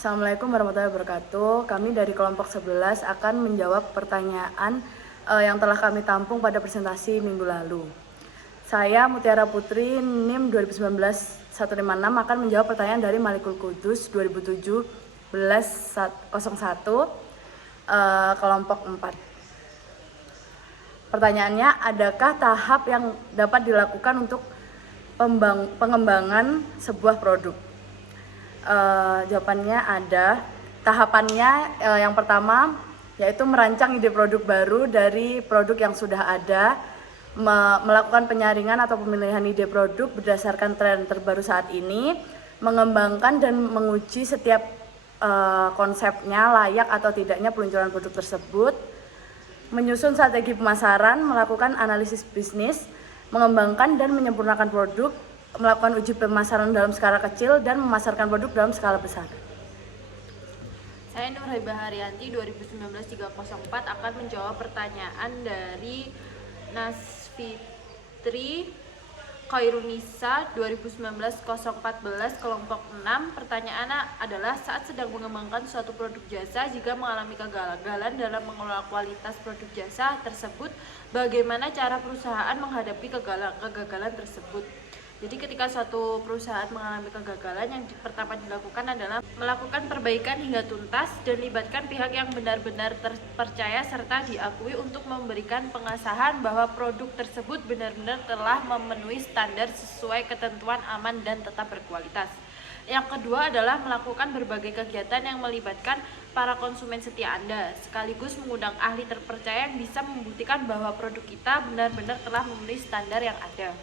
Assalamualaikum warahmatullahi wabarakatuh. Kami dari kelompok 11 akan menjawab pertanyaan yang telah kami tampung pada presentasi minggu lalu. Saya Mutiara Putri, NIM 2019-156 akan menjawab pertanyaan dari Malikul Kudus 2017-01 kelompok 4. Pertanyaannya, adakah tahap yang dapat dilakukan untuk pengembangan sebuah produk? Jawabannya ada. Tahapannya yang pertama yaitu merancang ide produk baru dari produk yang sudah ada, melakukan penyaringan atau pemilihan ide produk berdasarkan tren terbaru saat ini, mengembangkan dan menguji setiap konsepnya layak atau tidaknya peluncuran produk tersebut, menyusun strategi pemasaran, melakukan analisis bisnis, mengembangkan dan menyempurnakan produk, melakukan uji pemasaran dalam skala kecil, dan memasarkan produk dalam skala besar. Saya Nur Haibah Haryanti 2019-304 akan menjawab pertanyaan dari Nasfitri Khairunisa 2019-014 kelompok 6. Pertanyaannya adalah, saat sedang mengembangkan suatu produk jasa, jika mengalami kegagalan dalam mengelola kualitas produk jasa tersebut, bagaimana cara perusahaan menghadapi kegagalan tersebut? Jadi ketika suatu perusahaan mengalami kegagalan, yang pertama dilakukan adalah melakukan perbaikan hingga tuntas dan libatkan pihak yang benar-benar terpercaya serta diakui untuk memberikan pengasahan bahwa produk tersebut benar-benar telah memenuhi standar sesuai ketentuan aman dan tetap berkualitas. Yang kedua adalah melakukan berbagai kegiatan yang melibatkan para konsumen setia Anda, sekaligus mengundang ahli terpercaya yang bisa membuktikan bahwa produk kita benar-benar telah memenuhi standar yang ada.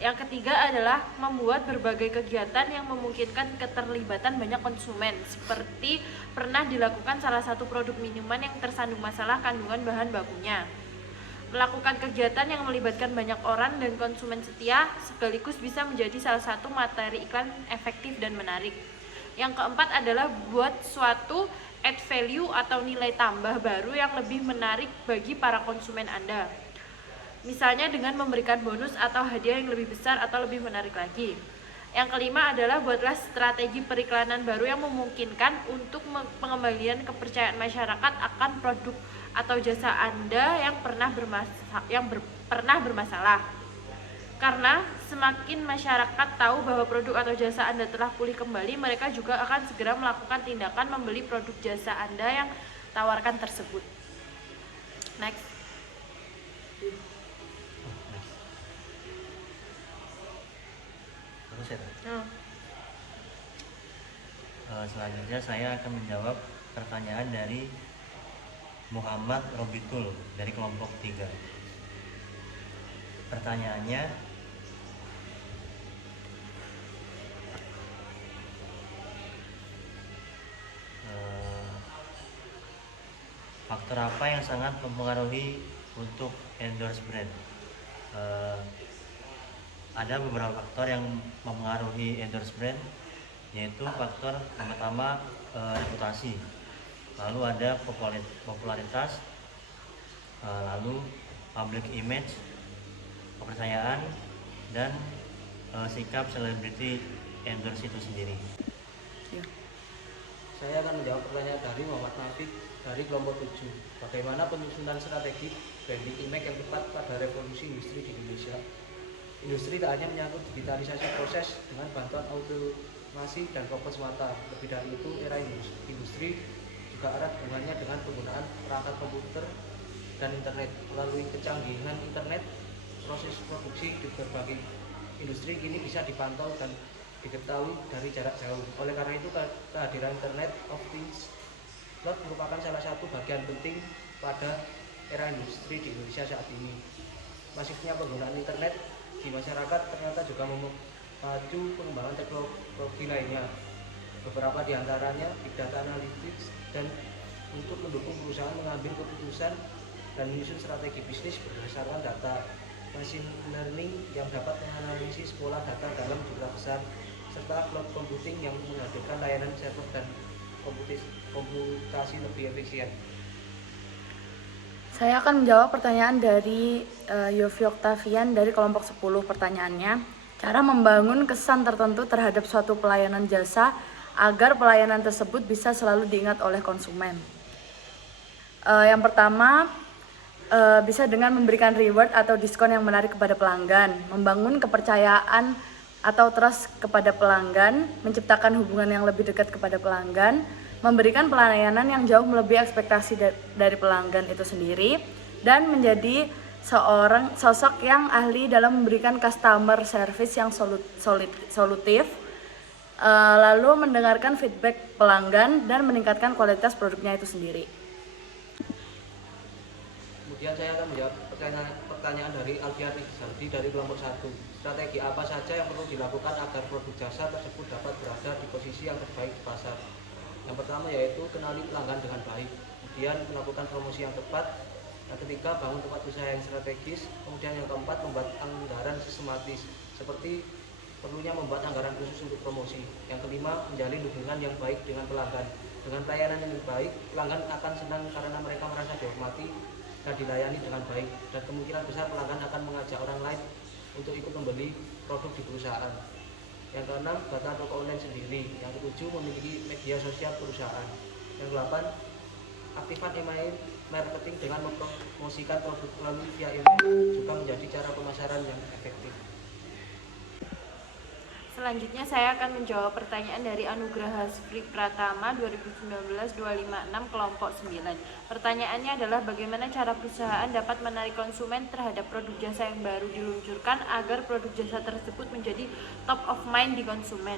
Yang ketiga adalah membuat berbagai kegiatan yang memungkinkan keterlibatan banyak konsumen, seperti pernah dilakukan salah satu produk minuman yang tersandung masalah kandungan bahan bakunya. Melakukan kegiatan yang melibatkan banyak orang dan konsumen setia, sekaligus bisa menjadi salah satu materi iklan efektif dan menarik. Yang keempat adalah buat suatu add value atau nilai tambah baru yang lebih menarik bagi para konsumen Anda. Misalnya dengan memberikan bonus atau hadiah yang lebih besar atau lebih menarik lagi. Yang kelima adalah buatlah strategi periklanan baru yang memungkinkan untuk pengembalian kepercayaan masyarakat akan produk atau jasa Anda yang pernah bermasalah. Karena semakin masyarakat tahu bahwa produk atau jasa Anda telah pulih kembali, mereka juga akan segera melakukan tindakan membeli produk jasa Anda yang tawarkan tersebut. Next. Selanjutnya saya akan menjawab pertanyaan dari Muhammad Robitul dari kelompok 3. Pertanyaannya, faktor apa yang sangat mempengaruhi untuk endorse brand? Ada beberapa faktor yang mempengaruhi endorse brand, yaitu faktor yang pertama reputasi, lalu ada popularitas, lalu public image, kepercayaan, dan sikap selebriti endorse itu sendiri. Saya akan menjawab pertanyaan dari Muhammad Nafiq dari kelompok 7. Bagaimana penyusunan strategi branding image yang tepat pada revolusi industri di Indonesia? Industri tak hanya menyangkut digitalisasi proses dengan bantuan automasi dan robot semata. Lebih dari itu, era industri juga erat hubungannya dengan penggunaan perangkat komputer dan internet. Melalui kecanggihan internet, proses produksi di berbagai industri kini bisa dipantau dan diketahui dari jarak jauh. Oleh karena itu, kehadiran Internet of Things merupakan salah satu bagian penting pada era industri di Indonesia saat ini. Masifnya penggunaan internet di masyarakat ternyata juga memacu pengembangan teknologi lainnya. Beberapa di antaranya big data analytics dan untuk mendukung perusahaan mengambil keputusan dan menyusun strategi bisnis berdasarkan data. Machine learning yang dapat menganalisis pola data dalam jumlah besar, serta cloud computing yang menghadirkan layanan server dan komputasi lebih efisien. Saya akan menjawab pertanyaan dari Yofi Oktavian dari kelompok 10. Pertanyaannya, cara membangun kesan tertentu terhadap suatu pelayanan jasa agar pelayanan tersebut bisa selalu diingat oleh konsumen. Yang pertama, bisa dengan memberikan reward atau diskon yang menarik kepada pelanggan, membangun kepercayaan atau trust kepada pelanggan, menciptakan hubungan yang lebih dekat kepada pelanggan, memberikan pelayanan yang jauh melebihi ekspektasi dari pelanggan itu sendiri, dan menjadi seorang sosok yang ahli dalam memberikan customer service yang solutif, lalu mendengarkan feedback pelanggan dan meningkatkan kualitas produknya itu sendiri. Kemudian saya akan menjawab pertanyaan dari Alfian Rizaldi dari kelompok 1. Strategi apa saja yang perlu dilakukan agar produk jasa tersebut dapat berada di posisi yang terbaik di pasar? Yang pertama yaitu kenali pelanggan dengan baik, kemudian melakukan promosi yang tepat, yang ketiga bangun tempat usaha yang strategis, kemudian yang keempat membuat anggaran sistematis seperti perlunya membuat anggaran khusus untuk promosi. Yang kelima, menjalin hubungan yang baik dengan pelanggan. Dengan pelayanan yang baik, pelanggan akan senang karena mereka merasa dihormati dan dilayani dengan baik, dan kemungkinan besar pelanggan akan mengajak orang lain untuk ikut membeli produk di perusahaan. Yang keenam, data toko online sendiri. Yang ketujuh, memiliki media sosial perusahaan. Yang kedelapan, aktifkan email marketing dengan mempromosikan produk melalui via email juga menjadi cara pemasaran yang efektif. Selanjutnya saya akan menjawab pertanyaan dari Anugraha Sri Pratama 2019-256 kelompok 9. Pertanyaannya adalah bagaimana cara perusahaan dapat menarik konsumen terhadap produk jasa yang baru diluncurkan agar produk jasa tersebut menjadi top of mind di konsumen.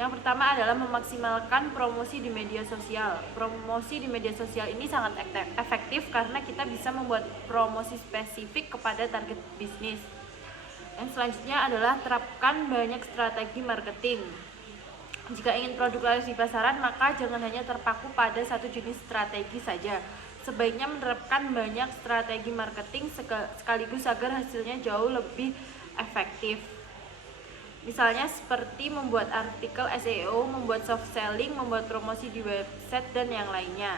Yang pertama adalah memaksimalkan promosi di media sosial. Promosi di media sosial ini sangat efektif karena kita bisa membuat promosi spesifik kepada target bisnis. Yang selanjutnya adalah terapkan banyak strategi marketing. Jika ingin produk laris di pasaran, maka jangan hanya terpaku pada satu jenis strategi saja. Sebaiknya menerapkan banyak strategi marketing sekaligus agar hasilnya jauh lebih efektif. Misalnya seperti membuat artikel SEO, membuat soft selling, membuat promosi di website, dan yang lainnya.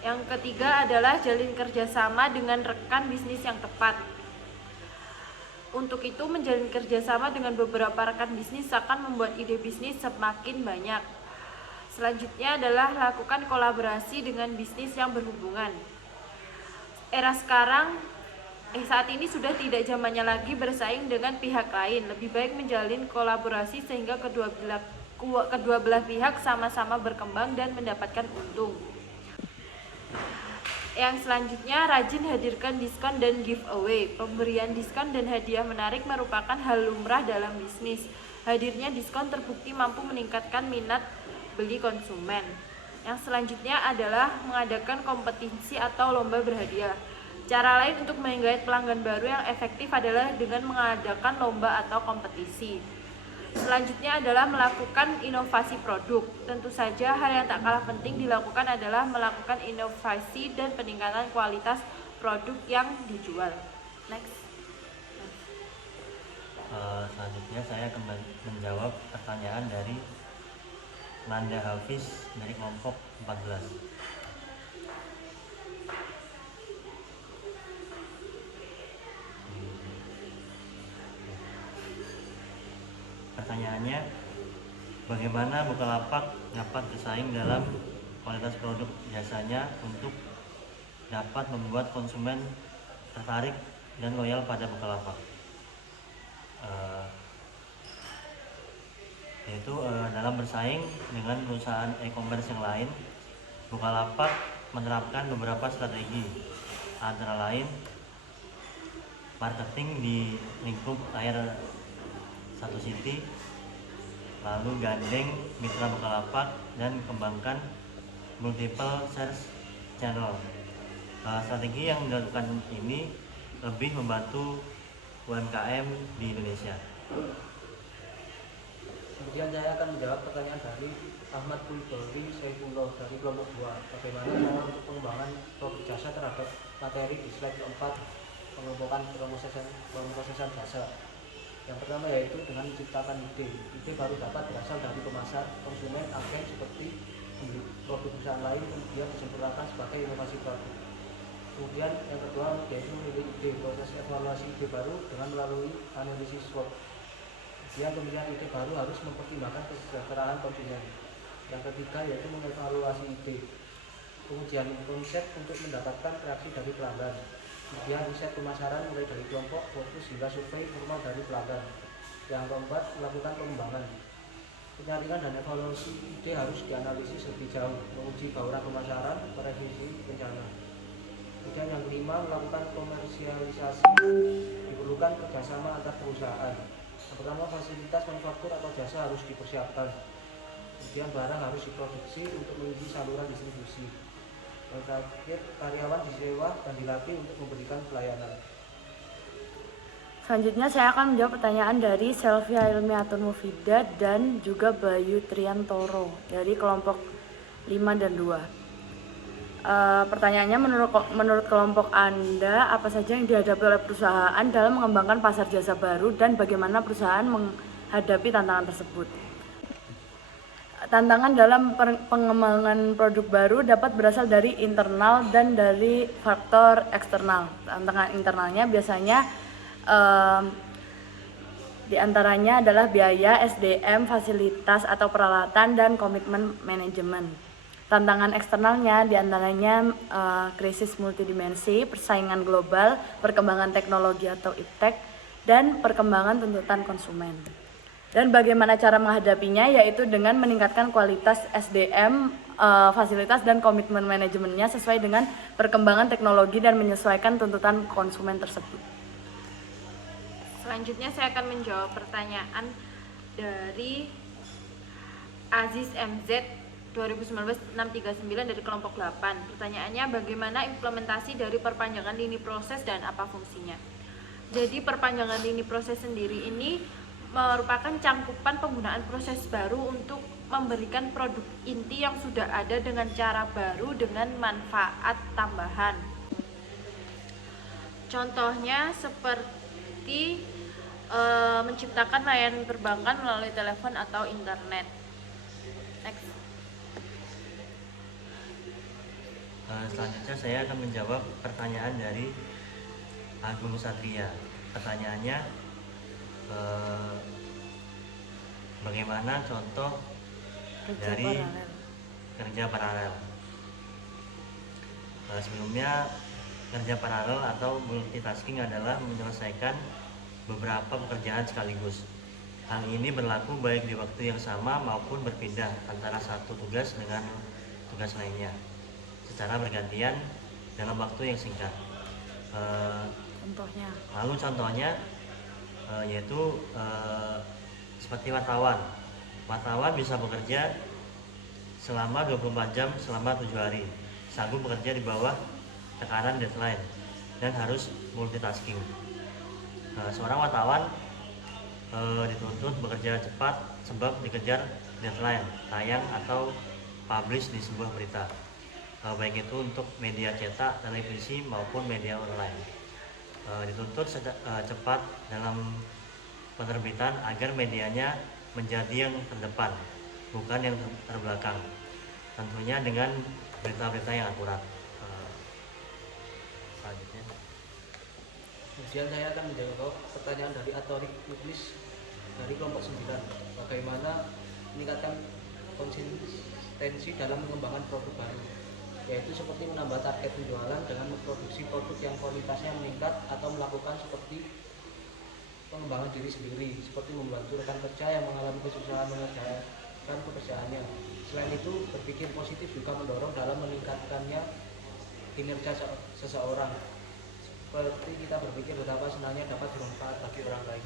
Yang ketiga adalah jalin kerjasama dengan rekan bisnis yang tepat. Untuk itu, menjalin kerjasama dengan beberapa rekan bisnis akan membuat ide bisnis semakin banyak. Selanjutnya adalah lakukan kolaborasi dengan bisnis yang berhubungan. Saat ini sudah tidak zamannya lagi bersaing dengan pihak lain. Lebih baik menjalin kolaborasi sehingga kedua belah pihak sama-sama berkembang dan mendapatkan untung. Yang selanjutnya, rajin hadirkan diskon dan giveaway. Pemberian diskon dan hadiah menarik merupakan hal lumrah dalam bisnis. Hadirnya diskon terbukti mampu meningkatkan minat beli konsumen. Yang selanjutnya adalah mengadakan kompetisi atau lomba berhadiah. Cara lain untuk menggait pelanggan baru yang efektif adalah dengan mengadakan lomba atau kompetisi. Selanjutnya adalah melakukan inovasi produk. Tentu saja hal yang tak kalah penting dilakukan adalah melakukan inovasi dan peningkatan kualitas produk yang dijual. Next. Selanjutnya saya akan menjawab pertanyaan dari Nanda Hafiz dari kelompok 14. Pertanyaannya, bagaimana Bukalapak dapat bersaing dalam kualitas produk jasanya untuk dapat membuat konsumen tertarik dan loyal pada Bukalapak? Yaitu dalam bersaing dengan perusahaan e-commerce yang lain, Bukalapak menerapkan beberapa strategi, antara lain marketing di lingkup layar satu city, lalu gandeng mitra Bukalapak, dan kembangkan multiple search channel. Strategi yang dilakukan ini lebih membantu UMKM di Indonesia. Kemudian saya akan menjawab pertanyaan dari Ahmad Kulbari Saifullah dari kelompok 2. Bagaimana cara untuk pengembangan produk jasa terhadap materi di slide 4, pengelompokan pemrosesan jasa. Yang pertama yaitu dengan menciptakan ide. Ide baru dapat berasal dari pemasar, konsumen, agen seperti produk perusahaan lain, kemudian disempurnakan sebagai inovasi produk. Kemudian yang kedua yaitu memilih ide, proses evaluasi ide baru dengan melalui analisis SWOT. Kemudian pemilihan ide baru harus mempertimbangkan kesejahteraan konsumen. Yang ketiga yaitu mengevaluasi ide, pengujian konsep untuk mendapatkan reaksi dari pelanggan. Kemudian riset pemasaran mulai dari kelompok, fokus hingga survei formal dari pelanggan. Yang keempat, melakukan pengembangan. Penyaringan dan evaluasi ide harus dianalisis lebih jauh, menguji bauran pemasaran, merevisi rencana. Kemudian yang kelima, melakukan komersialisasi. Diperlukan kerjasama antar perusahaan. Yang pertama, fasilitas manufaktur atau jasa harus dipersiapkan. Kemudian barang harus diproduksi untuk mengisi saluran distribusi. Yang terakhir, karyawan disewa dan dilatih untuk memberikan pelayanan. Selanjutnya saya akan menjawab pertanyaan dari Selvia Ilmiatun Mufidah dan juga Bayu Triantoro dari kelompok 5 dan 2. Pertanyaannya, menurut kelompok Anda, apa saja yang dihadapi oleh perusahaan dalam mengembangkan pasar jasa baru dan bagaimana perusahaan menghadapi tantangan tersebut? Tantangan dalam pengembangan produk baru dapat berasal dari internal dan dari faktor eksternal. Tantangan internalnya biasanya di antaranya adalah biaya, SDM, fasilitas atau peralatan, dan komitmen manajemen. Tantangan eksternalnya diantaranya krisis multidimensi, persaingan global, perkembangan teknologi atau iptek, dan perkembangan tuntutan konsumen. Dan bagaimana cara menghadapinya, yaitu dengan meningkatkan kualitas SDM, fasilitas, dan komitmen manajemennya sesuai dengan perkembangan teknologi dan menyesuaikan tuntutan konsumen tersebut. Selanjutnya saya akan menjawab pertanyaan dari Aziz MZ 2019-639 dari kelompok 8. Pertanyaannya, bagaimana implementasi dari perpanjangan lini proses dan apa fungsinya? Jadi perpanjangan lini proses sendiri ini merupakan cangkupan penggunaan proses baru untuk memberikan produk inti yang sudah ada dengan cara baru dengan manfaat tambahan. Contohnya seperti menciptakan layanan perbankan melalui telepon atau internet. Next. Selanjutnya saya akan menjawab pertanyaan dari Agung Satria. Pertanyaannya, bagaimana contoh dari kerja paralel? Sebelumnya, kerja paralel atau multitasking adalah menyelesaikan beberapa pekerjaan sekaligus. Hal ini berlaku baik di waktu yang sama maupun berpindah antara satu tugas dengan tugas lainnya secara bergantian dalam waktu yang singkat. Contohnya yaitu seperti wartawan. Wartawan bisa bekerja selama 24 jam selama 7 hari, sanggup bekerja di bawah tekanan deadline dan harus multitasking. Seorang wartawan dituntut bekerja cepat sebab dikejar deadline tayang atau publish di sebuah berita, baik itu untuk media cetak, televisi maupun media online. Dituntut cepat dalam penerbitan agar medianya menjadi yang terdepan, bukan yang terbelakang, tentunya dengan berita-berita yang akurat. Selanjutnya, kemudian saya akan menjawab pertanyaan dari Atorik Muklis dari kelompok 9. Bagaimana meningkatkan konsistensi dalam mengembangkan produk baru, yaitu seperti menambah target penjualan dengan memproduksi produk yang kualitasnya meningkat atau melakukan seperti pengembangan diri sendiri, seperti membantu rekan kerja yang mengalami kesusahan mengerjakan pekerjaannya. Selain itu, berpikir positif juga mendorong dalam meningkatkannya kinerja seseorang, seperti kita berpikir betapa senangnya dapat bermanfaat bagi orang lain.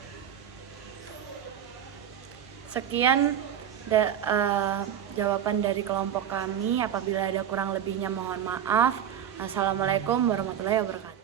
Sekian jawaban dari kelompok kami. Apabila ada kurang lebihnya mohon maaf. Assalamualaikum warahmatullahi wabarakatuh.